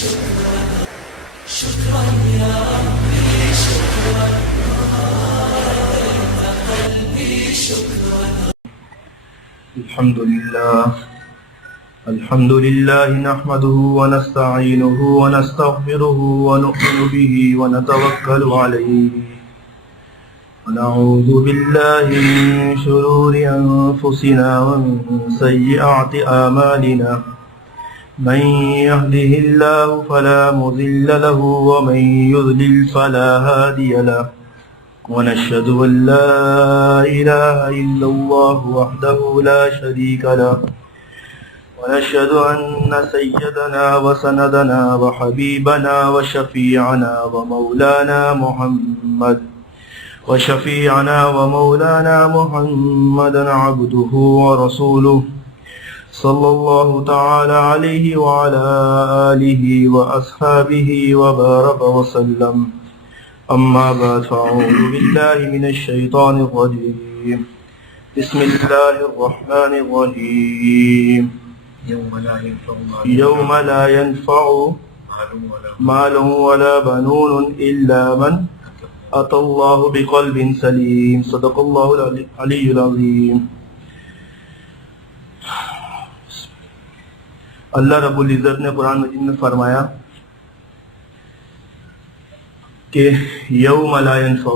الحمد لله نحمده ونستعينه ونستغفره ونؤمن به ونتوكل عليه ونعوذ بالله من شرور أنفسنا ومن سيئات أعمالنا من يهده الله فلا مضل له ومن يضلل فلا هادي له ونشهد أن لا إله إلا الله وحده لا شريك له ونشهد أن سيدنا وسندنا وحبيبنا وشفيعنا ومولانا محمدا عبده ورسوله صلى الله تعالى عليه وعلى آله وأصحابه وبارك وسلم. أما بعد فأعوذ بالله من الشيطان الرجيم. بسم الله الرحمن الرحيم. يوم لا ينفع مال ولا بنون إلا من أتى الله بقلب سليم. صدق الله العلي العظيم. اللہ رب العزت نے قرآن مجید میں فرمایا کہ یوم لا ینفع،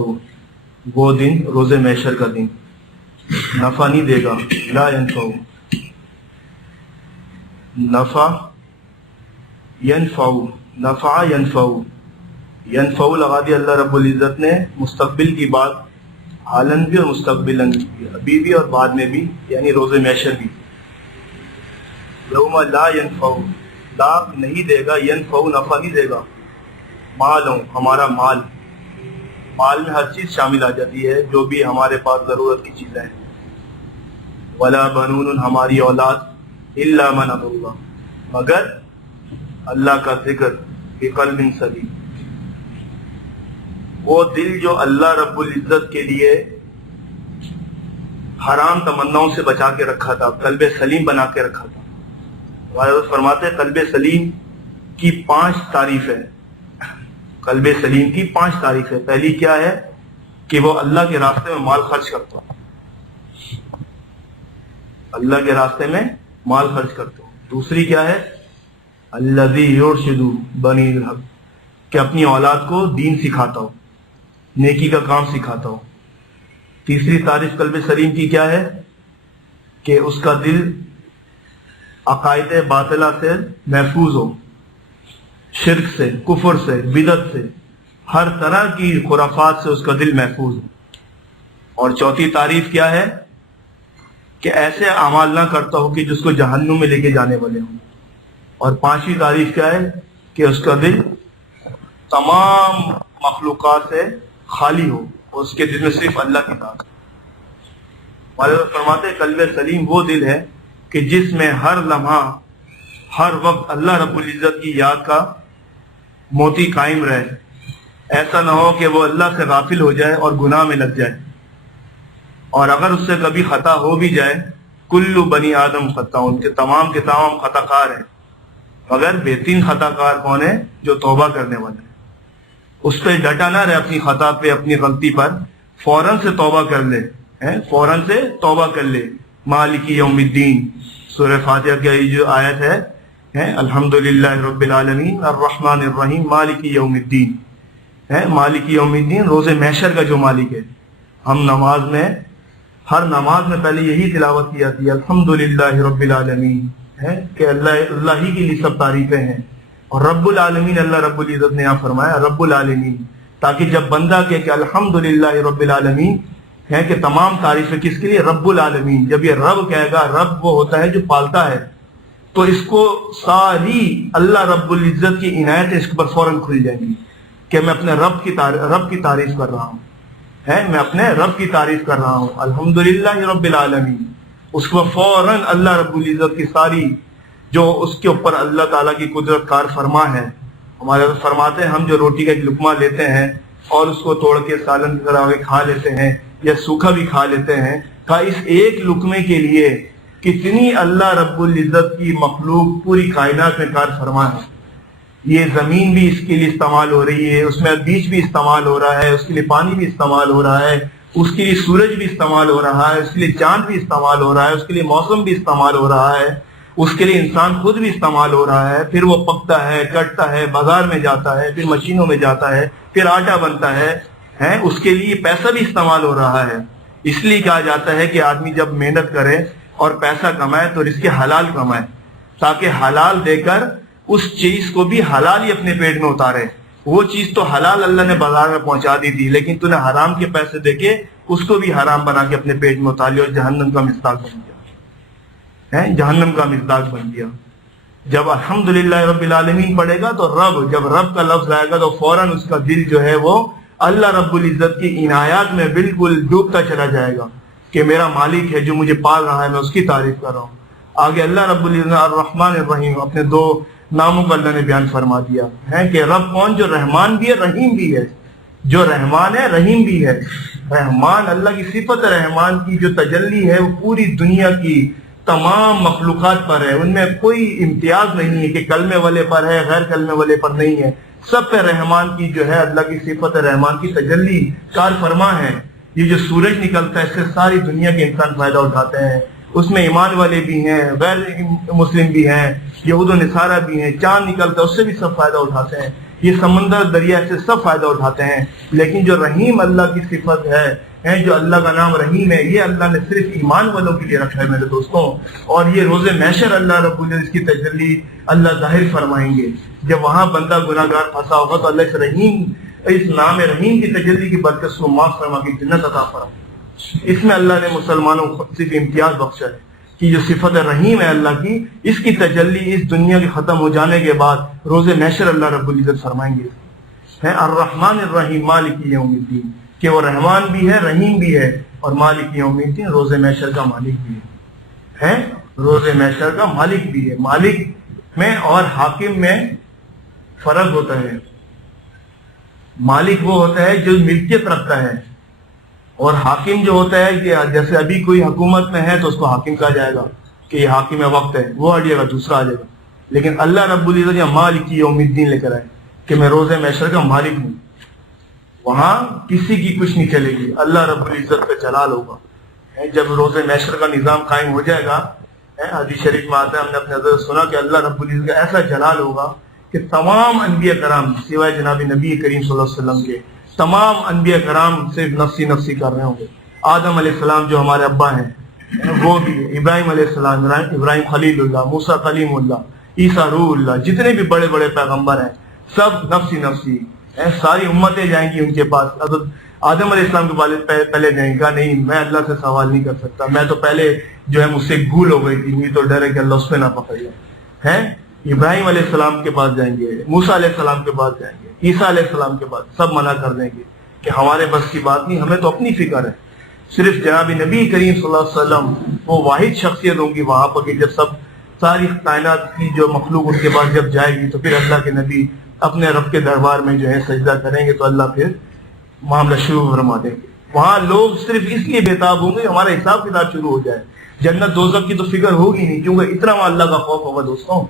وہ دن روز محشر کا دن نفع نہیں دے گا. لا ینفع، نفع ینفع، نفع ینفع، ینفع لگا دیا اللہ رب العزت نے مستقبل کی بات، حالن بھی اور مستقبلاً بھی، ابھی بھی اور بعد میں بھی، یعنی روز محشر بھی. یوم لا ینفع، لا نہیں دے گا، ینفع نفع نہیں دے گا. مال ہوں، ہمارا مال، مال میں ہر چیز شامل آ جاتی ہے جو بھی ہمارے پاس ضرورت کی چیزیں ہیں. ولا بنون، ہماری اولاد، الا من اتى اللہ، مگر اللہ کا ذکر، بقلب سلیم، وہ دل جو اللہ رب العزت کے لیے حرام تمناؤں سے بچا کے رکھا تھا، قلب سلیم بنا کے رکھا تھا. حضرت فرماتے ہیں قلب سلیم کی 5 تعریف ہے. قلب سلیم کی 5 تعریف ہے. پہلی کیا ہے کہ وہ اللہ کے راستے میں مال خرچ کرتا ہو، اللہ کے راستے میں مال خرچ کرتا ہو. دوسری کیا ہے الذی یرشد بنی الحق، کہ اپنی اولاد کو دین سکھاتا ہو، نیکی کا کام سکھاتا ہو. تیسری تعریف قلب سلیم کی کیا ہے کہ اس کا دل عقائد باطلہ سے محفوظ ہو، شرک سے، کفر سے، بدعت سے، ہر طرح کی خرافات سے اس کا دل محفوظ ہو. اور چوتھی تعریف کیا ہے کہ ایسے اعمال نہ کرتا ہو کہ جس کو جہنم میں لے کے جانے والے ہوں. اور 5ویں تعریف کیا ہے کہ اس کا دل تمام مخلوقات سے خالی ہو، اور اس کے دل میں صرف اللہ کی ذات. والے فرماتے قلب سلیم وہ دل ہے کہ جس میں ہر لمحہ، ہر وقت اللہ رب العزت کی یاد کا موتی قائم رہے. ایسا نہ ہو کہ وہ اللہ سے غافل ہو جائے اور گناہ میں لگ جائے. اور اگر اس سے کبھی خطا ہو بھی جائے، کل بنی آدم خطا، ان کے تمام خطا کار ہیں، مگر بہترین خطا کار کون ہے؟ جو توبہ کرنے والے ہیں. اس پہ ڈٹا نہ رہے، اپنی خطا پہ، اپنی غلطی پر فوراً سے توبہ کر لے، فوراً سے توبہ کر لے. مالک یوم الدین، سورہ فاتحہ کی جو آیت ہے الحمدللہ رب العالمین الرحمن الرحیم مالک یوم الدین، مالک یوم الدین روز محشر کا جو مالک ہے. ہم نماز میں، ہر نماز میں پہلے یہی تلاوت کی جاتی ہے الحمدللہ رب العالمین، کہ اللہ ہی کے لیے سب تعریفیں ہیں. اور رب العالمین، اللہ رب العزت نے یہاں فرمایا رب العالمین، تاکہ جب بندہ کہے کہ الحمدللہ رب العالمین، ہے کہ تمام تعریفیں کس کے لیے؟ رب العالمین. جب یہ رب کہے گا، رب وہ ہوتا ہے جو پالتا ہے، تو اس کو ساری اللہ رب العزت کی عنایت اس پر فوراً کھل جائیں گی کہ میں اپنے رب کی تعریف کر رہا ہوں، میں اپنے رب کی تعریف کر رہا ہوں الحمدللہ رب العالمین. اس کو فوراً اللہ رب العزت کی ساری جو اس کے اوپر اللہ تعالیٰ کی قدرت کار فرما ہے. ہمارے فرماتے ہیں ہم جو روٹی کا ایک لقمہ لیتے ہیں اور اس کو توڑ کے سالن کی طرح کھا لیتے ہیں یا سوکھا بھی کھا لیتے ہیں، کہ اس ایک لقمے کے لیے کتنی اللہ رب العزت کی مخلوق پوری کائنات میں کار فرما ہے. یہ زمین بھی اس کے لیے استعمال ہو رہی ہے، اس میں بیج بھی استعمال ہو رہا ہے، اس کے لیے پانی بھی استعمال ہو رہا ہے، اس کے لیے سورج بھی استعمال ہو رہا ہے، اس کے لیے چاند بھی استعمال ہو رہا ہے، اس کے لیے موسم بھی استعمال ہو رہا ہے، اس کے لیے انسان خود بھی استعمال ہو رہا ہے، پھر وہ پکتا ہے، کٹتا ہے، بازار میں جاتا ہے، پھر مشینوں میں جاتا ہے، پھر آٹا بنتا ہے، اس کے لیے پیسہ بھی استعمال ہو رہا ہے۔ اس لیے کہا جاتا ہے کہ آدمی جب محنت کرے اور پیسہ کمائے تو رزق حلال کمائے، تاکہ حلال دے کر اس چیز کو بھی حلال ہی اپنے پیٹ میں اتارے۔ وہ چیز تو حلال اللہ نے بازار میں پہنچا دی تھی، لیکن تو نے حرام کے پیسے دے کے اس کو بھی حرام بنا کے اپنے پیٹ میں اتار لیا اور جہنم کا مصداق بن گیا، جہنم کا مصداق بن گیا۔ جب الحمدللہ رب العالمین پڑھے گا تو جب رب کا لفظ آئے گا تو فوراً اس کا دل جو ہے وہ اللہ رب العزت کی عنایات میں بالکل ڈوبتا چلا جائے گا کہ میرا مالک ہے جو مجھے پال رہا ہے، میں اس کی تعریف کر رہا ہوں۔ آگے اللہ رب العزت الرحمن الرحیم اپنے دو ناموں کا اللہ نے بیان فرما دیا ہے کہ رب کون؟ جو رحمان بھی ہے رحیم بھی ہے، جو رحمان ہے رحیم بھی ہے۔ رحمان اللہ کی صفت، رحمان کی جو تجلی ہے وہ پوری دنیا کی تمام مخلوقات پر ہے، ان میں کوئی امتیاز نہیں ہے کہ کلمے والے پر ہے، غیر کلمے والے پر نہیں ہے، سب پہ رحمان کی جو ہے اللہ کی صفت رحمان کی تجلی کار فرما ہے۔ یہ جو سورج نکلتا ہے اس سے ساری دنیا کے انسان فائدہ اٹھاتے ہیں، اس میں ایمان والے بھی ہیں، غیر مسلم بھی ہیں، یہود و نصارہ بھی ہیں۔ چاند نکلتا ہے اس سے بھی سب فائدہ اٹھاتے ہیں، یہ سمندر دریا سے سب فائدہ اٹھاتے ہیں۔ لیکن جو رحیم اللہ کی صفت ہے، جو اللہ کا نام رحیم ہے، یہ اللہ نے صرف ایمان والوں کے لیے رکھا ہے میرے دوستوں۔ اور یہ روز محشر اللہ رب العزت کی تجلی اللہ ظاہر فرمائیں گے۔ جب وہاں بندہ گناہ گار پھنسا ہوگا تو اللہ اس نام رحیم کی تجلی کی برکت سے معاف فرما کے جنت عطا فرما۔ اس میں اللہ نے مسلمانوں کو صرف امتیاز بخشا ہے کہ جو صفت رحیم ہے اللہ کی، اس کی تجلی اس دنیا کے ختم ہو جانے کے بعد روز محشر اللہ رب العزت فرمائیں گے الرحمن الرحیم مالک یوم الدین، کہ وہ رحمان بھی ہے، رحیم بھی ہے، اور مالک یوم الدین روز محشر کا مالک بھی ہے، روز محشر کا مالک بھی ہے۔ مالک میں اور حاکم میں فرق ہوتا ہے۔ مالک وہ ہوتا ہے جو ملکیت رکھتا ہے، اور حاکم جو ہوتا ہے کہ جیسے ابھی کوئی حکومت میں ہے تو اس کو حاکم کہا جائے گا کہ یہ حاکم وقت ہے، وہ ہٹے گا دوسرا آ جائے گا۔ لیکن اللہ رب العزت یا مالک یوم الدین لے کر آئے کہ میں روز محشر کا مالک ہوں، وہاں کسی کی کچھ نہیں چلے گی، اللہ رب العزت کا جلال ہوگا۔ جب روز محشر کا نظام قائم ہو جائے گا، حدیث شریف میں آتا ہے، ہم نے اپنے حضرت سنا کہ اللہ رب العزت کا ایسا جلال ہوگا کہ تمام انبیاء کرام سوائے جناب نبی کریم صلی اللہ علیہ وسلم کے، تمام انبیاء کرام صرف نفسی نفسی کر رہے ہوں گے۔ آدم علیہ السلام جو ہمارے ابا ہیں وہ بھی، ابراہیم علیہ السلام، ابراہیم خلیل اللہ، موسیٰ کلیم اللہ، عیسیٰ روح اللہ، جتنے بھی بڑے بڑے پیغمبر ہیں سب نفسی نفسی، ساری امتیں جائیں گی ان کے پاس۔ حضرت آدم علیہ السلام کے والد پہلے جائیں گا، نہیں میں اللہ سے سوال نہیں کر سکتا، میں تو پہلے جو ہے مجھ سے بھول ہو گئی تھی، مجھے تو ڈر ہے کہ اللہ اس پہ نہ پکڑ جائے۔ ابراہیم علیہ السلام کے پاس جائیں گے، موسیٰ علیہ السلام کے پاس جائیں گے، عیسیٰ علیہ السلام کے پاس، سب منع کر دیں گے کہ ہمارے بس کی بات نہیں، ہمیں تو اپنی فکر ہے۔ صرف جناب نبی کریم صلی اللہ علیہ وسلم وہ واحد شخصیت ہوں گی وہاں پر کہ جب ساری کائنات کی جو مخلوق ان کے پاس جب جائے گی تو پھر اللہ کے نبی اپنے رب کے دربار میں جو ہے سجدہ کریں گے تو اللہ پھر معاملہ شروع فرما دیں گے۔ وہاں لوگ صرف اس لیے بےتاب ہوں گے ہمارا حساب کتاب شروع ہو جائے، جنت دوزخ کی تو فکر ہوگی نہیں، کیونکہ اتنا وہاں اللہ کا خوف ہوگا دوستوں،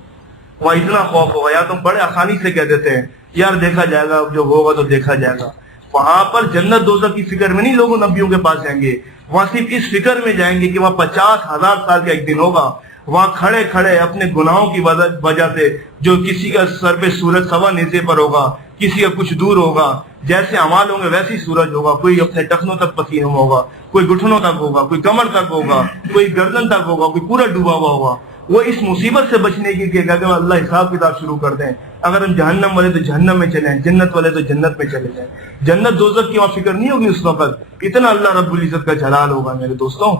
وہاں اتنا خوف ہوگا۔ یا تم بڑے آسانی سے کہہ دیتے ہیں یار دیکھا جائے گا، جو ہوگا تو دیکھا جائے گا۔ وہاں پر جنت دوزخ کی فکر میں نہیں لوگوں نبیوں کے پاس جائیں گے، وہاں صرف اس فکر میں جائیں گے کہ وہاں 50,000 سال کا ایک دن ہوگا، وہاں کھڑے کھڑے اپنے گناہوں کی وجہ سے جو کسی کا سر پہ سورج سوا نیزے پر ہوگا، کسی کا کچھ دور ہوگا، جیسے اعمال ہوں گے ویسی سورج ہوگا، کوئی اپنے ٹخنوں تک پسینہ ہوگا، کوئی گھٹنوں تک ہوگا، کوئی کمر تک ہوگا، کوئی گردن تک ہوگا، کوئی پورا ڈوبا ہوا ہوگا۔ وہ اس مصیبت سے بچنے کی کہ اگر اللہ حساب کتاب شروع کر دیں، اگر ہم جہنم والے تو جہنم میں چلیں، جنت والے تو جنت میں چلے جائیں، جنت دوزخ کی وہاں فکر نہیں ہوگی اس وقت، اتنا اللہ رب العزت کا جلال ہوگا میرے دوستوں،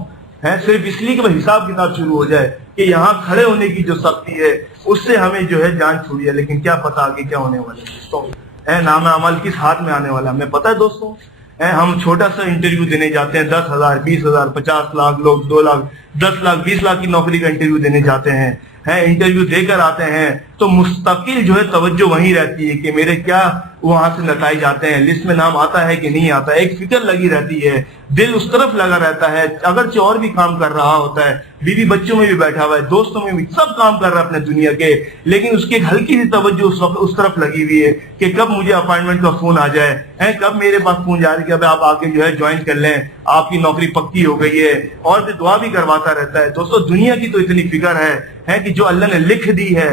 صرف اس لیے کہ وہ حساب کتاب شروع ہو جائے کہ یہاں کھڑے ہونے کی جو سختی ہے اس سے ہمیں جو ہے جان چھوڑی ہے، لیکن کیا پتا آگے کیا ہونے والا ہے دوستوں، نام عمل کس ہاتھ میں آنے والا ہے ہمیں پتا ہے دوستوں۔ ہم چھوٹا سا انٹرویو دینے جاتے ہیں، 10,000 20,000 50 لاکھ لوگ 2 لاکھ 10 لاکھ 20 لاکھ کی نوکری کا انٹرویو دینے جاتے ہیں، انٹرویو دے کر آتے ہیں تو مستقل جو ہے توجہ وہیں رہتی ہے کہ میرے کیا وہاں سے نتائج آتے ہیں، لسٹ میں نام آتا ہے کہ نہیں آتا ہے، ایک فکر لگی رہتی ہے دل اس طرف لگا رہتا ہے، اگرچہ اور بھی کام کر رہا ہوتا ہے، بیوی بچوں میں بھی بیٹھا ہوا ہے، دوستوں میں بھی، سب کام کر رہا ہے اپنے دنیا کے، لیکن اس کی ایک ہلکی سی توجہ اس طرف لگی ہوئی ہے کہ کب مجھے اپائنٹمنٹ کا فون آ جائے، کب میرے پاس فون جا رہا ہے کہ اب آپ آگے جو ہے جوائن کر لیں، آپ کی نوکری پکی ہو گئی ہے، اور پھر دعا بھی کرواتا رہتا ہے۔ دوستو دنیا کی تو اتنی فکر ہے کہ جو اللہ نے لکھ دی ہے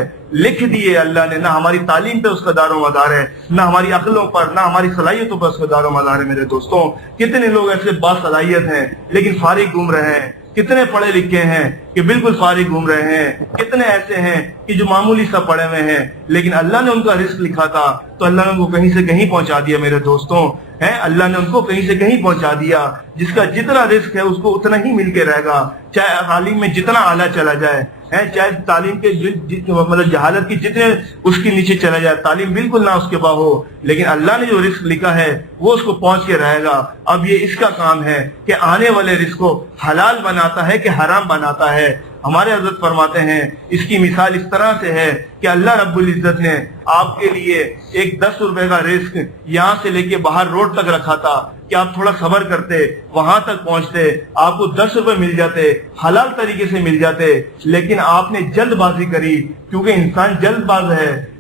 اللہ نے، نہ ہماری تعلیم پہ اس کا دار و مدار ہے، نہ ہماری عقلوں پر، نہ ہماری صلاحیتوں پر اس کا دار و مدار ہے۔ میرے دوستوں کتنے لوگ ایسے باصلاحیت ہیں لیکن فارغ گھوم رہے ہیں، کتنے پڑھے لکھے ہیں کہ بالکل فارغ گھوم رہے ہیں، کتنے ایسے ہیں کہ جو معمولی سا پڑھے ہوئے ہیں لیکن اللہ نے ان کا رزق لکھا تھا تو اللہ نے ان کو کہیں سے کہیں پہنچا دیا۔ میرے دوستوں اللہ نے ان کو کہیں سے کہیں پہنچا دیا، جس کا جتنا رزق ہے اس کو اتنا ہی مل کے رہے گا، چاہے تعلیم میں جتنا اعلیٰ چلا جائے، چاہے تعلیم کے مطلب جہالت کی جتنے اس کے نیچے چلا جائے، تعلیم بالکل نہ اس کے باہو، لیکن اللہ نے جو رزق لکھا ہے وہ اس کو پہنچ کے رہے گا۔ اب یہ اس کا کام ہے کہ آنے والے رزق کو حلال بناتا ہے کہ حرام بناتا ہے۔ ہمارے حضرت فرماتے ہیں اس کی مثال اس طرح سے ہے کہ اللہ رب العزت نے آپ کے لیے ایک 10 روپے کا رزق یہاں سے لے کے باہر روڈ تک رکھا تھا کہ آپ تھوڑا صبر کرتے، وہاں تک پہنچتے، آپ کو 10 روپے مل جاتے، حلال طریقے سے مل جاتے، لیکن آپ نے جلد بازی کری، کیونکہ انسان جلد باز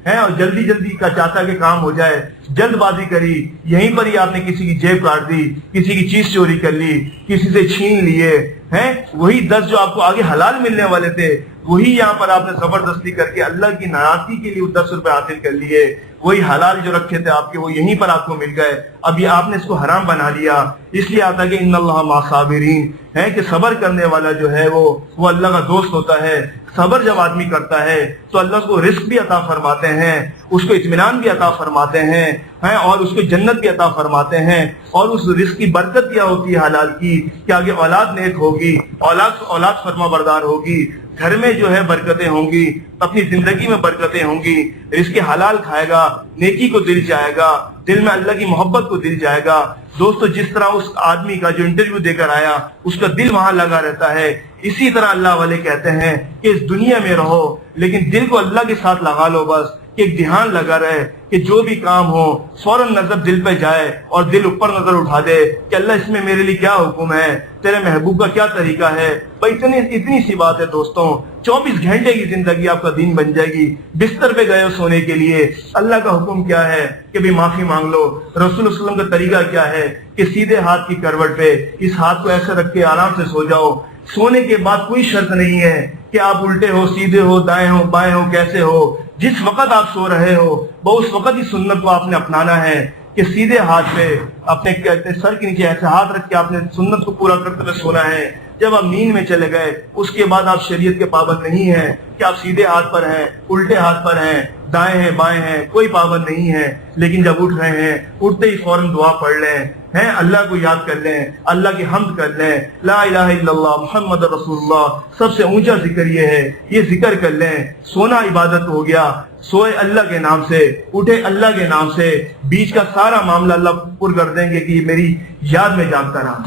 ہے اور جلدی کا چاہتا کہ کام ہو جائے، جلد بازی کری، یہیں پر ہی آپ نے کسی کی جیب کاٹ دی، کسی کی چیز چوری کر لی، کسی سے چھین لیے ہیں، وہی 10 جو آپ کو آگے حلال ملنے والے تھے وہی یہاں پر آپ نے زبردستی کر کے اللہ کی ناراضگی کے لیے 10 روپے حاصل کر لیے، وہی حلال جو رکھے تھے آپ کے وہ یہیں پر آپ کو مل گئے، اب یہ آپ نے اس کو حرام بنا لیا۔ اس لیے آتا کہ ان اللہ مع صابرین ہے کہ صبر کرنے والا جو ہے وہ اللہ کا دوست ہوتا ہے۔ صبر جب آدمی کرتا ہے تو اللہ کو رزق بھی عطا فرماتے ہیں، اس کو اطمینان بھی عطا فرماتے ہیں اور اس کو جنت بھی عطا فرماتے ہیں، اور اس رزق کی برکت کیا ہوتی ہے حلال کی کہ آگے اولاد نیک ہوگی، اولاد فرما بردار ہوگی، گھر میں جو ہے برکتیں ہوں گی، اپنی زندگی میں برکتیں ہوں گی، رزق حلال کھائے گا، نیکی کو دل جائے گا، دل میں اللہ کی محبت کو دل جائے گا۔ دوستو جس طرح اس آدمی کا جو انٹرویو دے کر آیا اس کا دل وہاں لگا رہتا ہے، اسی طرح اللہ والے کہتے ہیں کہ اس دنیا میں رہو لیکن دل کو اللہ کے ساتھ لگا لو، بس کہ ایک دھیان لگا رہے کہ جو بھی کام ہو فوراً نظر دل پہ جائے اور دل اوپر نظر اٹھا دے کہ اللہ اس میں میرے لیے کیا حکم ہے، تیرے محبوب کا کیا طریقہ ہے۔ بھائی اتنی سی بات ہے دوستوں، 24 گھنٹے کی زندگی آپ کا دین بن جائے گی۔ بستر پہ گئے ہو سونے کے لیے، اللہ کا حکم کیا ہے کہ بھی معافی مانگ لو، رسول اللہ علیہ وسلم کا طریقہ کیا ہے کہ سیدھے ہاتھ کی کروٹ پہ اس ہاتھ کو ایسے رکھ کے آرام سے سو جاؤ، سونے کے بعد کوئی شرط نہیں ہے کہ آپ الٹے ہو، سیدھے ہو، دائیں ہو، بائیں ہو، کیسے ہو، جس وقت آپ سو رہے ہو اس وقت ہی سنت کو آپ نے اپنانا ہے کہ سیدھے ہاتھ پہ اپنے سر کے نیچے ایسے ہاتھ رکھ کے آپ نے سنت کو پورا کرتے ہوئے سونا ہے۔ جب آپ نیند میں چلے گئے اس کے بعد آپ شریعت کے پابند نہیں ہیں کہ آپ سیدھے ہاتھ پر ہیں، الٹے ہاتھ پر ہیں، دائیں ہیں، بائیں ہیں، کوئی پابند نہیں ہے، لیکن جب اٹھ رہے ہیں اٹھتے ہی فوراً دعا پڑھ لیں، اللہ کو یاد کر لیں، اللہ کی حمد کر لیں، لا الہ الا اللہ محمد رسول اللہ، سب سے اونچا ذکر یہ ہے، یہ ذکر کر لیں۔ سونا عبادت ہو گیا، سوئے اللہ کے نام سے، اٹھے اللہ کے نام سے، بیچ کا سارا معاملہ اللہ پر کر دیں گے کہ یہ میری یاد میں جاگتا رہا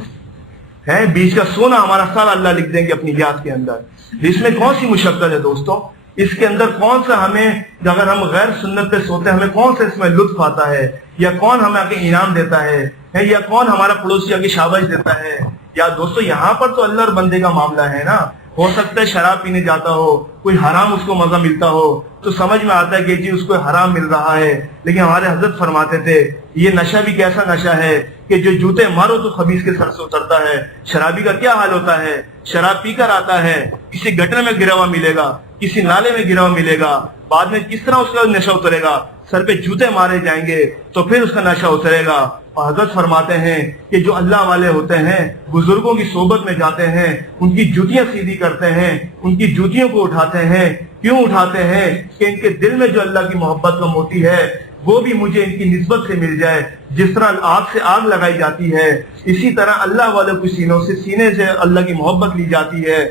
ہے، بیچ کا سونا ہمارا سارا اللہ لکھ دیں گے اپنی یاد کے اندر۔ اس میں کون سی مشقت ہے دوستوں؟ اس کے اندر کون سا ہمیں، اگر ہم غیر سنت پہ سوتے ہیں ہمیں کون سا اس میں لطف آتا ہے، یا کون ہمیں آگے انعام دیتا ہے، یا کون ہمارا پڑوسی آگے شاباش دیتا ہے؟ یا دوستو یہاں پر تو اللہ اور بندے کا معاملہ ہے نا۔ ہو سکتا ہے شراب پینے جاتا ہو، کوئی حرام اس کو مزہ ملتا ہو تو سمجھ میں آتا ہے کہ جی اس کو حرام مل رہا ہے، لیکن ہمارے حضرت فرماتے تھے یہ نشہ بھی کیسا نشہ ہے کہ جو جوتے مارو تو خبیث کے سر سے اترتا ہے۔ شرابی کا کیا حال ہوتا ہے، شراب پی کر آتا ہے، کسی گٹر میں گرا ہوا ملے گا، کسی نالے میں گرا ہوا ملے گا، بعد میں کس طرح اس کا نشہ اترے گا، سر پہ جوتے مارے جائیں گے تو پھر اس کا نشہ اترے گا۔ حضرت فرماتے ہیں کہ جو اللہ والے ہوتے ہیں بزرگوں کی صحبت میں جاتے ہیں، ان کی جوتیاں سیدھی کرتے ہیں، ان کی جوتیوں کو اٹھاتے ہیں۔ کیوں اٹھاتے ہیں؟ کہ ان کے دل میں جو اللہ کی محبت کا موتی ہے وہ بھی مجھے ان کی نسبت سے مل جائے۔ جس طرح آگ سے آگ لگائی جاتی ہے اسی طرح اللہ والوں کی سینے سے اللہ کی محبت لی جاتی ہے۔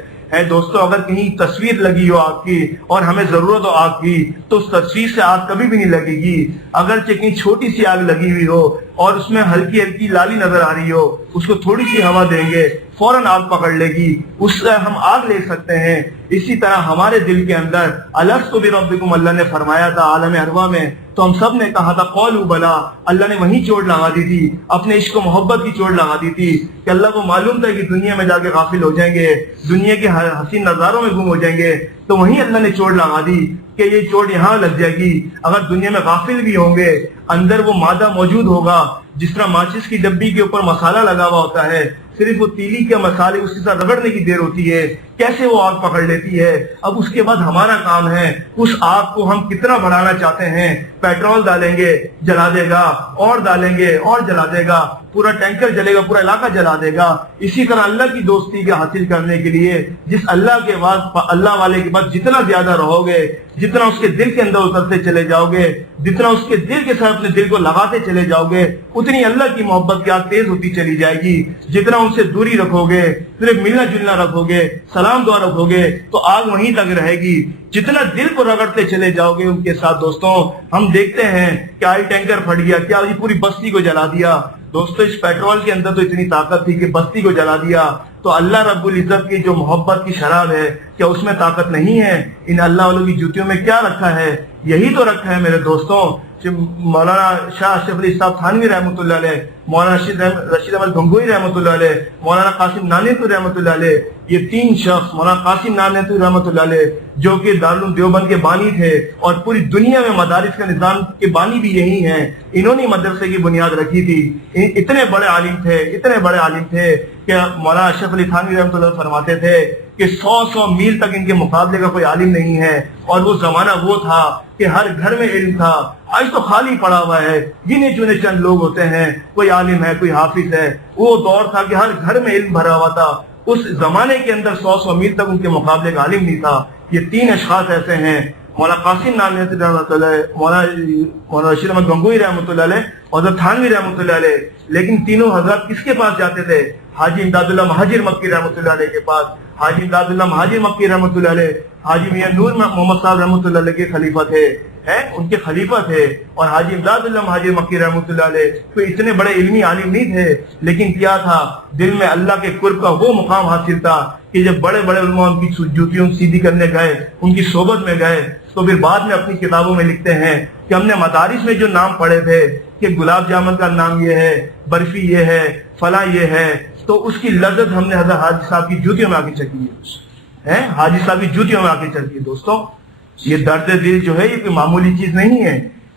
دوستو اگر کہیں تصویر لگی ہو آگ کی اور ہمیں ضرورت ہو آگ کی تو اس تصویر سے آگ کبھی بھی نہیں لگے گی۔ اگرچہ کہیں چھوٹی سی آگ لگی ہوئی ہو اور اس میں ہلکی ہلکی لالی نظر آ رہی ہو، اس کو تھوڑی سی ہوا دیں گے فوراً آگ پکڑ لے گی، اس سے ہم آگ لے سکتے ہیں۔ اسی طرح ہمارے دل کے اندر الست بربکم اللہ نے فرمایا تھا عالم ارواح میں تو ہم سب نے کہا تھا قولوا بلا، اللہ نے وہیں چوٹ لگا دی تھی، اپنے عشق و محبت کی چوٹ لگا دی تھی کہ اللہ کو معلوم تھا کہ دنیا میں جا کے غافل ہو جائیں گے، دنیا کے حسین نظاروں میں گم ہو جائیں گے، تو وہیں اللہ نے چوٹ لگا دی کہ یہ چوٹ یہاں لگ جائے گی۔ اگر دنیا میں غافل بھی ہوں گے، اندر وہ مادہ موجود ہوگا، جس طرح ماچس کی ڈبی کے اوپر مسالہ لگا ہوا ہوتا ہے، صرف وہ تیلی کے مسالے اس کے ساتھ رگڑنے کی دیر ہوتی ہے، کیسے وہ آگ پکڑ لیتی ہے۔ اب اس کے بعد ہمارا کام ہے اس آگ کو ہم کتنا بڑھانا چاہتے ہیں، پیٹرول ڈالیں گے جلا دے گا، اور ڈالیں گے اور جلا دے گا، پورا ٹینکر جلے گا، پورا علاقہ جلا دے گا۔ اسی طرح اللہ کی دوستی کے حاصل کرنے کے لیے جس اللہ کے بعد، اللہ والے کے بعد جتنا زیادہ رہو گے، جتنا اس کے دل کے اندر اترتے چلے جاؤ گے، جتنا اس کے دل کے ساتھ اپنے دل کو لگاتے چلے جاؤ گے، اتنی اللہ کی محبت کی آگ تیز ہوتی چلی جائے گی۔ جتنا ان سے دوری رکھو گے، صرف ملنا جلنا رکھو گے، سلام دعا رکھو گے، تو آگ وہیں تک رہے گی۔ جتنا دل کو رگڑتے چلے جاؤ گے ان کے ساتھ، دوستوں ہم دیکھتے ہیں کہ آئل ٹینکر پھٹ گیا، کیا یہ پوری بستی کو جلا دیا۔ دوستوں اس پیٹرول کے اندر تو اتنی طاقت تھی کہ بستی کو جلا دیا، تو اللہ رب العزت کی جو محبت کی شراب ہے کیا اس میں طاقت نہیں ہے؟ ان اللہ والوں کی جوتیوں میں کیا رکھا ہے؟ یہی تو رکھا ہے میرے دوستوں۔ مولانا شاہ اشرف علی صاحب تھانوی رحمۃ اللہ علیہ، مولانا رشید احمد گنگوئی رحمۃ اللہ علیہ، مولانا قاسم نانیتوی رحمۃ اللہ علیہ، یہ تین شخص، مولانا قاسم نانیتوی رحمۃ اللہ علیہ جو کہ دارالعلوم دیوبند کے بانی تھے اور پوری دنیا میں مدارس کا نظام کے بانی بھی یہی ہیں، انہوں نے مدرسے کی بنیاد رکھی تھی۔ اتنے بڑے عالم تھے، اتنے بڑے عالم تھے کہ مولانا اشرف علی تھانوی رحمۃ اللہ فرماتے تھے کہ 100 میل تک ان کے مقابلے کا کوئی عالم نہیں ہے، اور وہ زمانہ وہ تھا کہ ہر گھر میں علم تھا۔ آج تو خالی پڑا ہوا ہے، گنے چنے چند لوگ ہوتے ہیں، کوئی عالم ہے، کوئی حافظ ہے۔ وہ دور تھا کہ ہر گھر میں علم بھرا ہوا تھا، اس زمانے کے اندر 100 میل تک ان کے مقابلے کا عالم نہیں تھا۔ یہ تین اشخاص ایسے ہیں، مولانا قاسم نانیتوی رحمۃ اللہ علیہ، مولانا رشید احمد گنگوئی رحمۃ اللہ علیہ اور حضرت تھانوی رحمۃ اللہ علیہ۔ لیکن تینوں حضرات کس کے پاس جاتے تھے؟ حاجی امداد اللہ مہاجر مکی رحمۃ اللہ علیہ کے پاس۔ حاجی امداد اللہ مہاجر مکی رحمۃ اللہ علیہ حاجی میاں نور محمد صاحب رحمۃ اللہ علیہ کے خلیفہ تھے، ان کے خلیفہ تھے، اور حاجی امداد اللہ مہاجر مکی رحمۃ اللہ علیہ کوئی اتنے بڑے علمی عالم نہیں تھے، لیکن کیا تھا، دل میں اللہ کے قرب کا وہ مقام حاصل تھا کہ جب بڑے بڑے علماء ان کی جوتیوں سیدھی کرنے گئے، ان کی صحبت میں گئے، تو پھر بعد میں اپنی کتابوں میں لکھتے ہیں کہ ہم نے مدارس میں جو نام پڑھے تھے کہ گلاب جامن کا نام یہ ہے، برفی یہ ہے، فلاں یہ ہے، تو اس کی لذت ہم نے حضرت حاجی صاحب کی جوتیوں میں آ کے چکی ہے، حاجی صاحب کی جوتیوں میں آ کے چکی ہے۔ دوستوں یہ درد دل جو ہے یہ کوئی معمولی چیز نہیں ہے،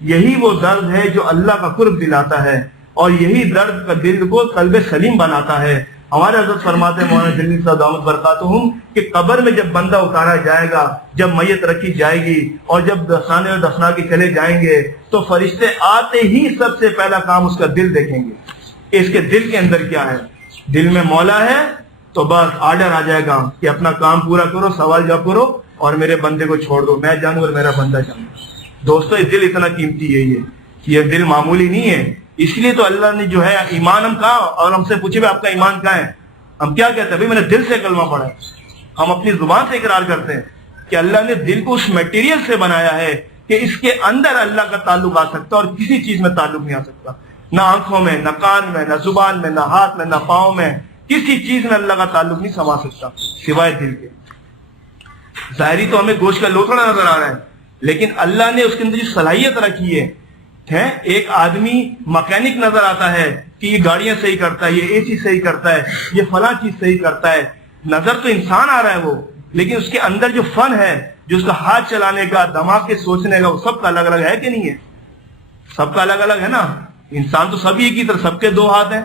یہی وہ درد ہے جو اللہ کا قرب دلاتا ہے، اور یہی درد کا دل کو قلب سلیم بناتا ہے۔ ہمارے حضرت فرماتے ہیں مولانا جلیل صاحب دامت برکاتہم کہ قبر میں جب بندہ اتارا جائے گا، جب میت رکھی جائے گی، اور جب دفنانے اور دفنا کے چلے جائیں گے، تو فرشتے آتے ہی سب سے پہلا کام اس کا دل دیکھیں گے کہ اس کے دل کے اندر کیا ہے۔ دل میں مولا ہے تو بس آرڈر آ جائے گا کہ اپنا کام پورا کرو، سوال جواب کرو، اور میرے بندے کو چھوڑ دو، میں جانوں اور میرا بندہ جانوں۔ دوستو یہ دل اتنا قیمتی ہے، یہ دل معمولی نہیں ہے۔ اس لیے تو اللہ نے جو ہے ایمان ہم کہا، اور ہم سے پوچھے آپ کا ایمان کہاں ہے، ہم کیا کہتے ہیں؟ بھائی میں نے دل سے کلمہ پڑھا ہے۔ ہم اپنی زبان سے اقرار کرتے ہیں کہ اللہ نے دل کو اس میٹیریل سے بنایا ہے کہ اس کے اندر اللہ کا تعلق آ سکتا ہے، اور کسی چیز میں تعلق نہیں آ سکتا، نہ آنکھوں میں، نہ کان میں، نہ زبان میں، نہ ہاتھ میں، نہ پاؤں میں، کسی چیز میں اللہ کا تعلق نہیں سما سکتا سوائے دل کے۔ ظاہری تو ہمیں گوشت کا لوتھڑا نظر آ رہا ہے، لیکن اللہ نے اس کے اندر جو صلاحیت رکھی ہے، ایک آدمی مکینک نظر آتا ہے کہ یہ گاڑیاں صحیح کرتا ہے، یہ اے سی صحیح کرتا ہے، یہ فلاں چیز صحیح کرتا ہے، نظر تو انسان آ رہا ہے وہ، لیکن اس کے اندر جو فن ہے، جو اس کا ہاتھ چلانے کا، دماغ کے سوچنے کا، وہ سب کا الگ الگ ہے کہ نہیں ہے؟ سب کا الگ الگ ہے نا۔ انسان تو سب ایک ہی طرح، سب کے دو ہاتھ ہیں،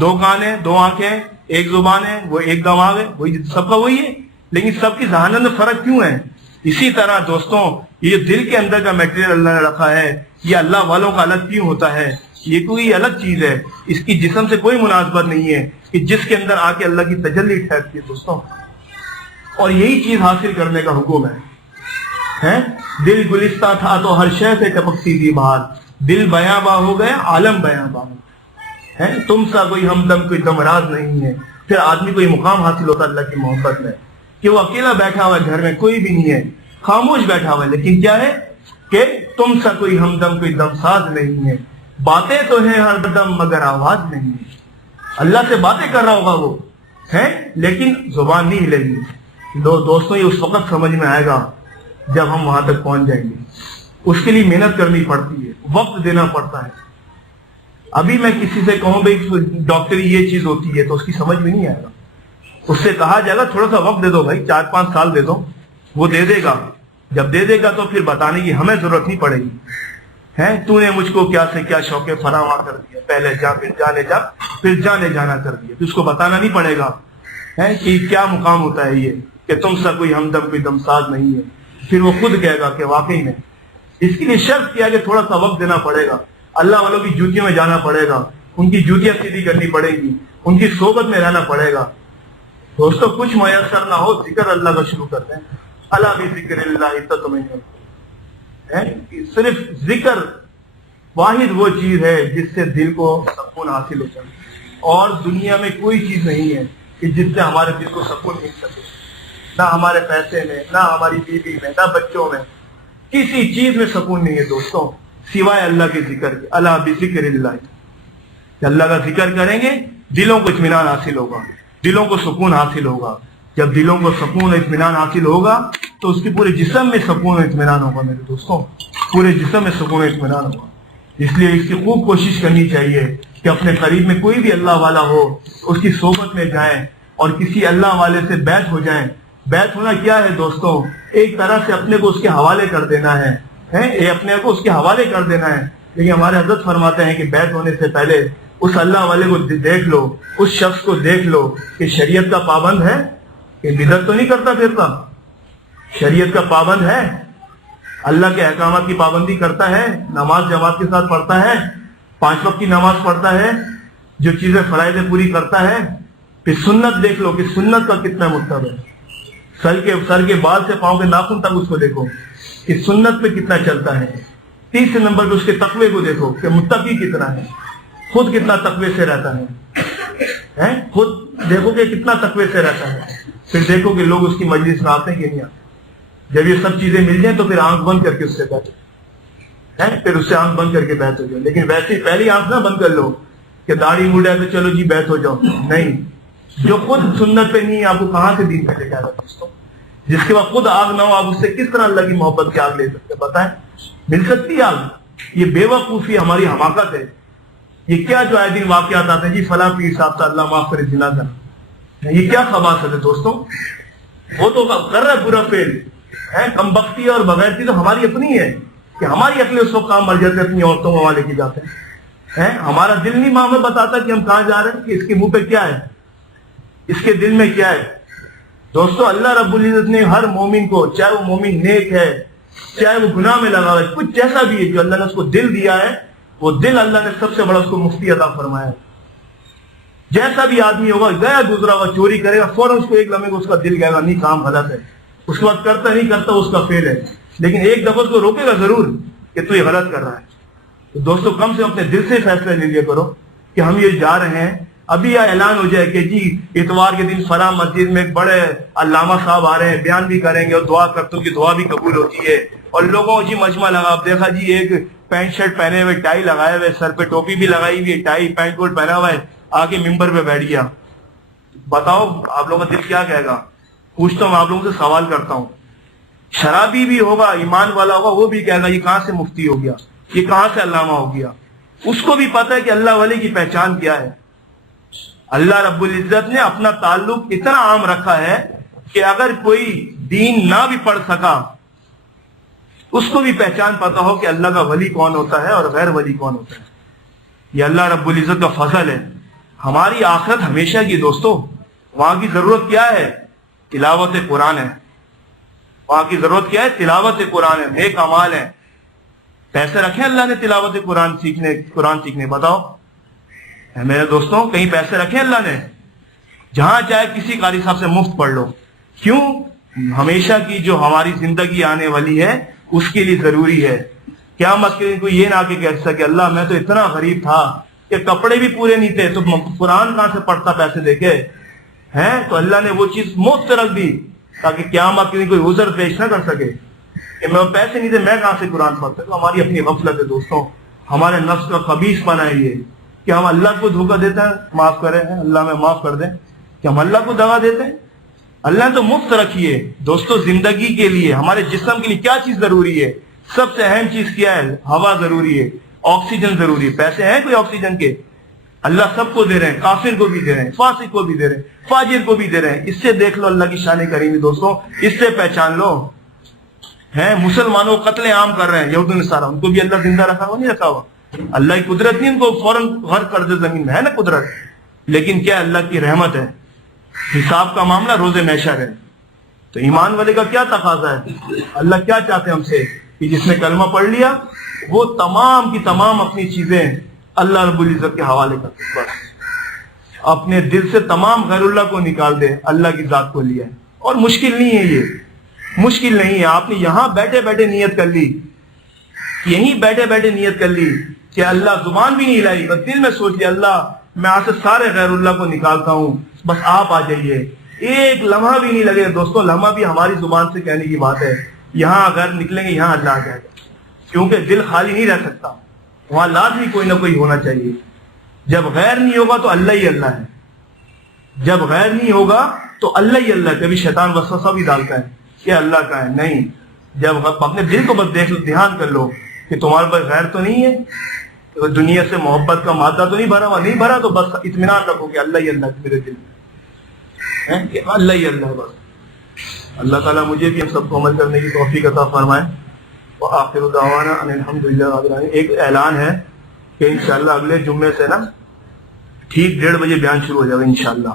دو کان ہیں، دو آنکھیں، ایک زبان ہے، وہ ایک دماغ ہے، وہی سب کا وہی ہے، لیکن سب کی ذہانت میں فرق کیوں ہے؟ اسی طرح دوستوں یہ جو دل کے اندر کا میٹیریل اللہ نے رکھا ہے، یہ اللہ والوں کا الگ کیوں ہوتا ہے؟ یہ کوئی الگ چیز ہے، اس کی جسم سے کوئی مناسبت نہیں ہے کہ جس کے اندر آ کے اللہ کی تجلی ٹھہرتی ہے دوستوں، اور یہی چیز حاصل کرنے کا حکم ہے۔ دل گلستہ تھا تو ہر شے سے ٹپکتی تھی بہار، دل بیاں باں ہو گئے عالم بیاں باں ہے، تم سا کوئی ہمدم کوئی دمراز نہیں ہے۔ پھر آدمی کو یہ مقام حاصل ہوتا ہے اللہ کی محبت میں کہ وہ اکیلا بیٹھا ہوا ہے، گھر میں کوئی بھی نہیں ہے، خاموش بیٹھا ہوا ہے، لیکن کیا ہے کہ تم سا کوئی ہمدم کوئی دمساز نہیں ہے، باتیں تو ہیں ہر دم مگر آواز نہیں ہے۔ اللہ سے باتیں کر رہا ہوگا وہ ہے، لیکن زبان نہیں ہلے گی۔ دوستوں یہ اس وقت سمجھ میں آئے گا جب ہم وہاں تک پہنچ جائیں گے، اس کے لیے محنت کرنی پڑتی ہے، وقت دینا پڑتا ہے۔ ابھی میں کسی سے کہوں بھائی ڈاکٹری یہ چیز ہوتی ہے تو اس کی سمجھ میں نہیں آئے گا، اس سے کہا جائے گا تھوڑا سا وقت دے دو بھائی، 4-5 سال دے دو، وہ دے دے گا۔ جب دے دے گا تو پھر بتانے کی ہمیں ضرورت نہیں پڑے گی، ہیں تو نے مجھ کو کیا سے کیا شوق فراواں کر دیا، پہلے جا پھر جانے جا پھر جانے جانا کر دیا، پھر اس کو بتانا نہیں پڑے گا ہے کہ کیا مقام ہوتا ہے یہ، کہ تم سا کوئی ہمدم کوئی دمساز نہیں ہے۔ پھر وہ خود کہے گا کہ واقعی میں۔ اس کے لیے شرط کیا کہ تھوڑا سا وقت دینا پڑے گا، اللہ والوں کی جوتیوں میں جانا پڑے گا، ان کی جوتیاں سیدھی کرنی پڑے گی، ان کی صحبت میں رہنا پڑے گا۔ دوستو کچھ میسر نہ ہو ذکر اللہ کا شروع کرتے ہیں، اللہ بھی ذکر اللہ تطمئن، صرف ذکر واحد وہ چیز ہے جس سے دل کو سکون حاصل ہوتا ہے، اور دنیا میں کوئی چیز نہیں ہے کہ جس سے ہمارے دل کو سکون مل سکے، نہ ہمارے پیسے میں، نہ ہماری بیوی میں، نہ بچوں میں، کسی چیز میں سکون نہیں ہے دوستوں سوائے اللہ کے ذکر کے۔ اللہ بذکر اللہ، کہ اللہ کا ذکر کریں گے دلوں کو اطمینان حاصل ہوگا، دلوں کو سکون حاصل ہوگا۔ جب دلوں کو سکون اطمینان حاصل ہوگا تو اس کے پورے جسم میں سکون اطمینان ہوگا میرے دوستوں، پورے جسم میں سکون اطمینان ہوگا۔ اس لیے اس کی خوب کوشش کرنی چاہیے کہ اپنے قریب میں کوئی بھی اللہ والا ہو اس کی صحبت میں جائیں اور کسی اللہ والے سے بیعت ہو جائیں۔ بیعت ہونا کیا ہے دوستوں؟ ایک طرح سے اپنے کو اس کے حوالے کر دینا ہے، اپنے کو اس کے حوالے کر دینا ہے۔ لیکن ہمارے حضرت فرماتے ہیں کہ بیعت ہونے سے پہلے اس اللہ والے کو دیکھ لو، اس شخص کو دیکھ لو کہ شریعت کا پابند ہے، کہ بدعت تو نہیں کرتا پھرتا، شریعت کا پابند ہے، اللہ کے احکامات کی پابندی کرتا ہے، نماز جماعت کے ساتھ پڑھتا ہے، 5 وقت کی نماز پڑھتا ہے، جو چیزیں فرائض پوری کرتا ہے۔ پھر سنت دیکھ لو کہ سنت کا کتنا متبع ہے، سر کے بال سے پاؤں کے ناخن تک اس کو دیکھو کہ سنت پہ کتنا چلتا ہے۔ تیسرے نمبر پہ اس کے تقوی کو دیکھو کہ متقی کتنا ہے، خود کتنا تقوی سے رہتا ہے، خود دیکھو کہ کتنا تقوی سے رہتا ہے۔ پھر دیکھو کہ لوگ اس کی مجلس میں آتے ہیں کہ نہیں آتے۔ جب یہ سب چیزیں مل جائیں تو پھر آنکھ بند کر کے اس سے بیٹھو، پھر اس سے آنکھ بند کر کے بیٹھ ہو جاؤ۔ لیکن ویسے ہی پہلی آنکھ نہ بند کر لو کہ داڑھی موڑ ہے تو چلو جی بیٹھ ہو جاؤ، نہیں۔ جو خود سنت پہ نہیں ہے آپ کو کہاں سے دین پہ لے جائے گا دوستوں؟ جس کے بعد خود آگ نہ ہو آپ اس سے کس طرح اللہ کی محبت کی آگ لے سکتے؟ بتائیں، مل سکتی آگ؟ یہ بے وقوفی ہماری حماقت ہے۔ یہ کیا جو آئے دن واقعات آتے ہیں جی فلاں پیر صاحب سے اللہ معاف کرے زنا کرنا، یہ کیا خباثت ہے دوستوں؟ وہ تو کر رہا ہے برا فیل ہے، کم بختی اور بغیرتی تو ہماری اپنی ہے کہ ہماری عقلیں اس وقت کام مر جاتے اپنی عورتوں کو وہاں لے کے جاتے ہیں۔ ہمارا دل نہیں ماں میں بتاتا کہ ہم کہاں جا رہے ہیں، کہ اس کے منہ پہ کیا ہے، اس کے دل میں کیا ہے۔ دوستو اللہ رب العزت نے ہر مومن کو، چاہے وہ مومن نیک ہے چاہے وہ گناہ میں لگا ہوا ہے، کچھ جیسا بھی ہے، جو اللہ نے اس کو دل دیا ہے وہ دل اللہ نے سب سے بڑا اس کو مفتی عطا فرمایا ہے۔ جیسا بھی آدمی ہوگا گیا گزرا ہوا چوری کرے گا فوراً اس کو ایک لمحے کو اس کا دل کہے گا نہیں کام غلط ہے، اس کے بعد کرتا نہیں کرتا اس کا فیل ہے، لیکن ایک دفعہ اس کو روکے گا ضرور کہ تو یہ غلط کر رہا ہے۔ تو دوستو کم سے کم اپنے دل سے فیصلہ لے لیا کرو کہ ہم یہ جا رہے ہیں۔ ابھی یہ اعلان ہو جائے کہ جی اتوار کے دن فلاں مسجد میں ایک بڑے علامہ صاحب آ رہے ہیں، بیان بھی کریں گے اور دعا کرتے ہیں کہ دعا بھی قبول ہوتی ہے، اور لوگوں کو جی مجمع لگا، آپ دیکھا جی ایک پینٹ شرٹ پہنے ہوئے، ٹائی لگائے ہوئے، سر پہ ٹوپی بھی لگائی ہوئی ہے، ٹائی پینٹ کوٹ پہنا ہوا ہے، آگے ممبر پہ بیٹھ گیا۔ بتاؤ آپ لوگوں کا دل کیا کہے گا؟ پوچھتا ہوں آپ لوگوں سے سوال کرتا ہوں۔ شرابی بھی ہوگا، ایمان والا ہوگا، وہ بھی کہے گا یہ کہاں سے مفتی ہو گیا، یہ کہاں سے علامہ ہو گیا۔ اس کو بھی پتہ ہے کہ اللہ والے کی پہچان کیا ہے۔ اللہ رب العزت نے اپنا تعلق اتنا عام رکھا ہے کہ اگر کوئی دین نہ بھی پڑھ سکا اس کو بھی پہچان پتا ہو کہ اللہ کا ولی کون ہوتا ہے اور غیر ولی کون ہوتا ہے۔ یہ اللہ رب العزت کا فضل ہے۔ ہماری آخرت ہمیشہ کی دوستو، وہاں کی ضرورت کیا ہے؟ تلاوت قرآن ہے۔ وہاں کی ضرورت کیا ہے؟ تلاوت قرآن ہے، نیک اعمال ہے۔ پیسے رکھیں اللہ نے تلاوت قرآن سیکھنے بتاؤ میرے دوستوں، کہیں پیسے رکھیں اللہ نے؟ جہاں چاہے کسی قاری صاحب سے مفت پڑھ لو۔ کیوں؟ ہمیشہ کی جو ہماری زندگی آنے والی ہے اس کے لیے ضروری ہے۔ قیامت کے دن کوئی یہ نہ کہ کہہ سکے اللہ میں تو اتنا غریب تھا کہ کپڑے بھی پورے نہیں تھے تو قرآن کہاں سے پڑھتا پیسے دے کے ہیں، تو اللہ نے وہ چیز مفت رکھ دی تاکہ قیامت کے دن کوئی عذر پیش نہ کر سکے کہ میں پیسے نہیں تھے میں کہاں سے قرآن پڑھتا۔ تو ہماری اپنی غفلت ہے دوستوں، ہمارے نفس کا خبیث پنا ہے یہ کہ ہم اللہ کو دھوکہ دیتے ہیں، معاف کریں اللہ میں معاف کر دیں، کہ ہم اللہ کو دوا دیتے ہیں۔ اللہ نے تو مفت رکھی ہے دوستو، زندگی کے لیے ہمارے جسم کے لیے کیا چیز ضروری ہے؟ سب سے اہم چیز کیا ہے؟ ہوا ضروری ہے، آکسیجن ضروری ہے. پیسے ہیں کوئی آکسیجن کے؟ اللہ سب کو دے رہے ہیں، کافر کو بھی دے رہے ہیں، فاسق کو بھی دے رہے ہیں، فاجر کو بھی دے رہے ہیں. اس سے دیکھ لو اللہ کی شان کریمی دوستوں، اس سے پہچان لو. ہیں مسلمانوں کو قتل عام کر رہے ہیں یہود نصارہ، ان کو بھی اللہ زندہ رکھا ہوا نہیں رکھا ہوا؟ اللہ کی قدرت نہیں ان کو فوراً غرق کر دے زمین میں، ہے نا قدرت. لیکن کیا اللہ کی رحمت ہے. حساب کا معاملہ روز محشر ہے. تو ایمان والے کا کیا تقاضا ہے؟ اللہ کیا چاہتے ہیں ہم سے کہ جس نے کلمہ پڑھ لیا وہ تمام کی تمام اپنی چیزیں اللہ رب العزت کے حوالے کر دے، بس اپنے دل سے تمام غیر اللہ کو نکال دے، اللہ کی ذات کو لیا ہے. اور مشکل نہیں ہے، یہ مشکل نہیں ہے. آپ نے یہاں بیٹھے بیٹھے نیت کر لی، یہیں بیٹھے بیٹھے نیت کر لی کہ اللہ، زبان بھی نہیں لائی، بس دل میں سوچ لیا اللہ میں آج سے سارے غیر اللہ کو نکالتا ہوں، بس آپ آ جائیے. ایک لمحہ بھی نہیں لگے دوستوں، لمحہ بھی ہماری زبان سے کہنے کی بات ہے. یہاں اگر نکلیں گے یہاں اللہ آ جائے گا، کیونکہ دل خالی نہیں رہ سکتا، وہاں لازمی کوئی نہ کوئی ہونا چاہیے. جب غیر نہیں ہوگا تو اللہ ہی اللہ ہے، جب غیر نہیں ہوگا تو اللہ ہی اللہ. کبھی شیطان وسوسہ بھی ڈالتا ہے کہ اللہ کا ہے، نہیں. جب اپنے دل کو بس دیکھ لو، دھیان کر لو کہ تمہارے پاس غیر تو نہیں ہے، دنیا سے محبت کا مادہ تو نہیں بھرا ہوا، نہیں بھرا تو بس اطمینان رکھو کہ اللہ ہی اللہ میرے دل میں، کہ اللہ ہی اللہ. بس اللہ تعالیٰ مجھے بھی ہم سب کو عمل کرنے کی توفیق عطا فرمائے. وآخر دعوانا ان الحمدللہ رب العالمین. ایک اعلان ہے کہ انشاءاللہ اگلے جمعے سے نا ٹھیک 1:30 بجے بیان شروع ہو جائے گا انشاءاللہ.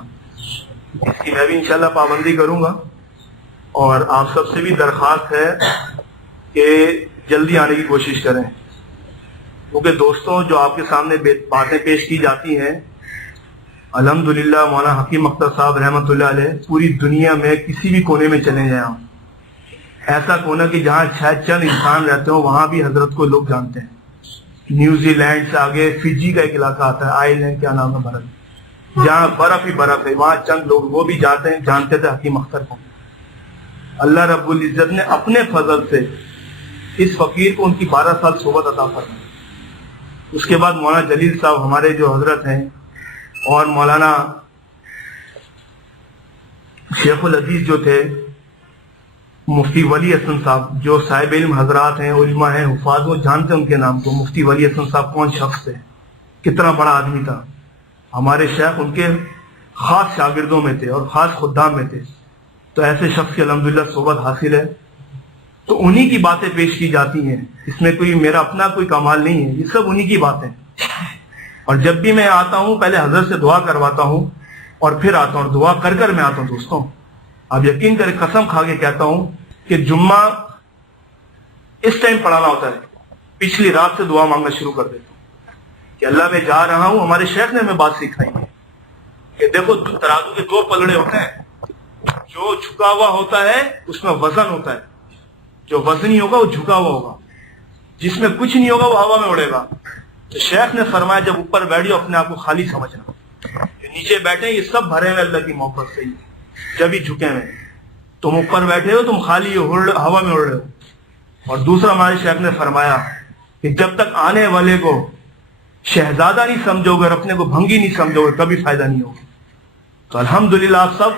اس کی میں بھی انشاءاللہ پابندی کروں گا، اور آپ سب سے بھی درخواست ہے کہ جلدی آنے کی کوشش کریں، کیونکہ دوستوں جو آپ کے سامنے باتیں پیش کی جاتی ہیں، الحمدللہ مولانا حکیم اختر صاحب رحمۃ اللہ علیہ پوری دنیا میں کسی بھی کونے میں چلے جائیں آپ، ایسا کونا کہ جہاں شاید چند انسان رہتے ہوں وہاں بھی حضرت کو لوگ جانتے ہیں. نیوزی لینڈ سے آگے فجی کا ایک علاقہ آتا ہے، آئی لینڈ کیا نام ہے، برف، جہاں برف ہی برف ہے، وہاں چند لوگ وہ بھی جانتے تھے حکیم اختر کو. اللہ رب العزت نے اپنے فضل سے اس فقیر کو ان کی 12 سال صحبت عطا فرمائی. اس کے بعد مولانا جلیل صاحب ہمارے جو حضرت ہیں، اور مولانا شیخ العزیز جو تھے، مفتی ولی حسن صاحب جو صاحب علم حضرات ہیں، علماء ہیں، حفاظ، وہ جانتے ہیں ان کے نام کو. مفتی ولی حسن صاحب کون شخص ہے، کتنا بڑا آدمی تھا. ہمارے شیخ ان کے خاص شاگردوں میں تھے اور خاص خدام میں تھے. تو ایسے شخص کی الحمدللہ صحبت حاصل ہے، تو انہی کی باتیں پیش کی جاتی ہیں. اس میں کوئی میرا اپنا کوئی کمال نہیں ہے، یہ سب انہی کی باتیں. اور جب بھی میں آتا ہوں پہلے حضرت سے دعا کرواتا ہوں اور پھر آتا ہوں، دعا کر کر میں آتا ہوں. دوستوں اب یقین کریں، قسم کھا کے کہتا ہوں کہ جمعہ اس ٹائم پڑھانا ہوتا ہے، پچھلی رات سے دعا مانگنا شروع کر دیتا ہوں کہ اللہ میں جا رہا ہوں. ہمارے شیخ نے ہمیں بات سکھائی ہے کہ دیکھو ترازو کے 2 پلڑے ہوتے ہیں، جو جھکا ہوا ہوتا ہے اس میں وزن ہوتا ہے، جو وزنی ہوگا وہ جھکا ہوا ہوگا، جس میں کچھ نہیں ہوگا وہ ہوا میں اڑے گا. تو شیخ نے فرمایا جب اوپر بیٹھو اپنے آپ کو خالی سمجھنا، جو نیچے بیٹھے یہ سب بھرے ہوئے اللہ کی محبت سے ہی، جب ہی جھکے ہوئے. تم اوپر بیٹھے ہو، تم خالی ہوا میں اڑ رہے ہو. اور دوسرا ہمارے شیخ نے فرمایا کہ جب تک آنے والے کو شہزادہ نہیں سمجھو گے اور اپنے کو بھنگی نہیں سمجھو گے کبھی فائدہ نہیں ہوگا. تو الحمدللہ آپ سب،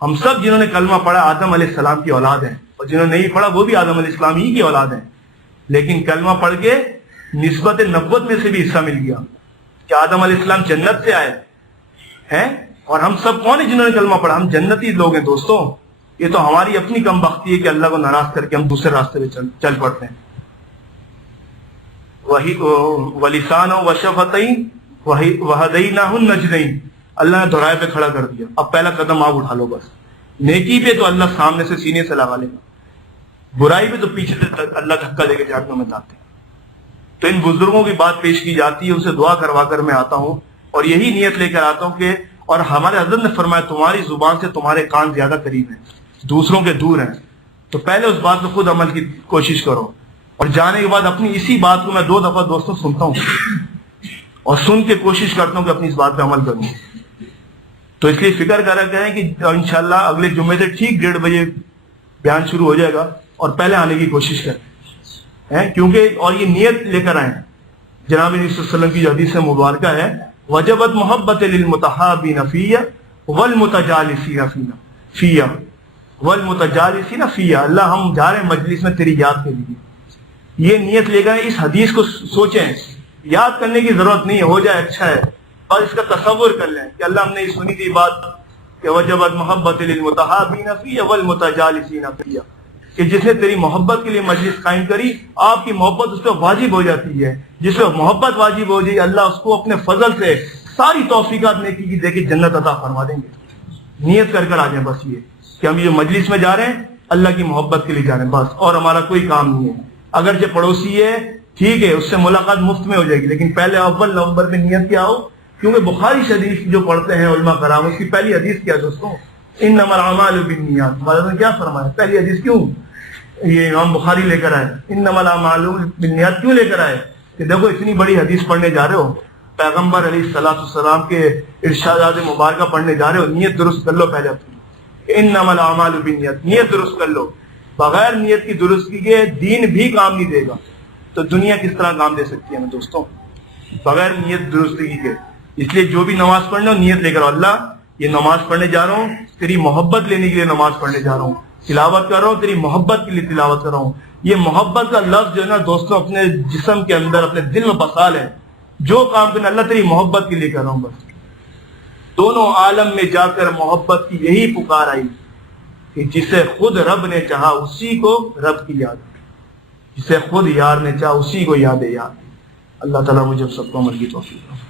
ہم سب جنہوں نے کلمہ پڑھا آدم علیہ السلام کی اولاد ہیں، اور جنہوں نے نہیں پڑھا وہ بھی آدم علیہ السلام ہی کی اولاد ہیں. لیکن کلمہ پڑھ کے نسبت نبوت میں سے بھی حصہ مل گیا کہ آدم علیہ السلام جنت سے آئے ہیں، اور ہم سب کون ہیں جنہوں نے کلمہ پڑھا؟ ہم جنتی لوگ ہیں دوستوں. یہ تو ہماری اپنی کم بختی ہے کہ اللہ کو ناراض کر کے ہم دوسرے راستے پہ چل پڑتے ہیں. وہی وَلِسَانًا وَشَفَتَيْنِ وَهَدَيْنَاهُ النَّجْدَيْنِ، اللہ نے دھرائے پہ کھڑا کر دیا. اب پہلا قدم آپ اٹھا لو، بس نیکی پہ تو اللہ سامنے سے سینے سے لگا لے گا، برائی پہ تو پیچھے سے اللہ دھکا دے کے جہنم میں ڈالتے. تو ان بزرگوں کی بات پیش کی جاتی ہے، ان سے دعا کروا کر میں آتا ہوں، اور یہی نیت لے کر آتا ہوں کہ، اور ہمارے حضرت نے فرمایا تمہاری زبان سے تمہارے کان زیادہ قریب ہیں، دوسروں کے دور ہیں. تو پہلے اس بات پہ خود عمل کی کوشش کرو، اور جانے کے بعد اپنی اسی بات کو میں 2 دفعہ دوستوں سنتا ہوں اور سن کے کوشش کرتا ہوں کہ اپنی اس بات پہ عمل کروں. تو اس لیے فکر کر رکھے ہیں کہ انشاءاللہ اگلے جمعے سے ٹھیک 1:30 بجے بیان شروع ہو جائے گا، اور پہلے آنے کی کوشش کریں، کیونکہ اور یہ نیت لے کر آئیں. جناب نبی صلی اللہ علیہ وسلم کی جو حدیث مبارکہ ہے، وجبت محبت للمتحابین فیہ والمتجالسین فیہ والمتجالسین فیہ، اللہ ہم جا رہے ہیں مجلس میں تیری یاد کے لیے، یہ نیت لے کر اس حدیث کو سوچیں، یاد کرنے کی ضرورت نہیں ہے، ہو جائے اچھا ہے، اور اس کا تصور کر لیں کہ اللہ ہم نے یہ سنی تھی بات کہ وجبت محبت للمتحابین فی والمتجالسین فی، کہ جس نے تیری محبت کے لیے مجلس قائم کری آپ کی محبت اس پہ واجب ہو جاتی ہے، جس پہ محبت واجب ہو جائے اللہ اس کو اپنے فضل سے ساری توفیقات نیکی کی دے کے جنت عطا فرما دیں گے۔ نیت کر آ جائیں بس یہ کہ ہم یہ مجلس میں جا رہے ہیں اللہ کی محبت کے لیے جا رہے ہیں بس، اور ہمارا کوئی کام نہیں ہے۔ اگرچہ پڑوسی ہے ٹھیک ہے، اس سے ملاقات مفت میں ہو جائے گی، لیکن پہلے اول نومبر میں نیت کیا ہو، کیونکہ بخاری شریف جو پڑھتے ہیں علماء کرام اس کی پہلی حدیث کیا دوستوں، انما الاعمال بالنیات، ہمارے نے کیا فرمایا، پہلی حدیث کیوں یہ امام بخاری لے کر آئے، انما الاعمال بالنیات کیوں لے کر آئے کہ دیکھو اتنی بڑی حدیث پڑھنے جا رہے ہو، پیغمبر علیہ الصلوۃ والسلام کے ارشادات مبارکہ پڑھنے جا رہے ہو، نیت درست کر لو پہلے اپنی، انما الاعمال بالنیات، نیت درست کر لو، بغیر نیت کی درستگی کے دین بھی کام نہیں دے گا، تو دنیا کس طرح کام دے سکتی ہے ہمیں دوستوں بغیر نیت درستگی کے۔ اس لیے جو بھی نماز پڑھنا ہو نیت لے کر، اللہ یہ نماز پڑھنے جا رہا ہوں تیری محبت لینے کے لیے نماز پڑھنے جا رہا ہوں، تلاوت کر رہا ہوں تیری محبت کے لیے تلاوت کر رہا ہوں۔ یہ محبت کا لفظ جو ہے نا دوستوں اپنے جسم کے اندر اپنے دل میں بسا لیں، جو کام کرنا اللہ تیری محبت کے لیے کر رہا ہوں بس۔ دونوں عالم میں جا کر محبت کی یہی پکار آئی کہ جسے خود رب نے چاہا اسی کو رب کی یاد، جسے خود یار نے چاہا اسی کو یاد ہے یاد۔ اللہ تعالیٰ مجھے سب کو عمل کی توفیق دے۔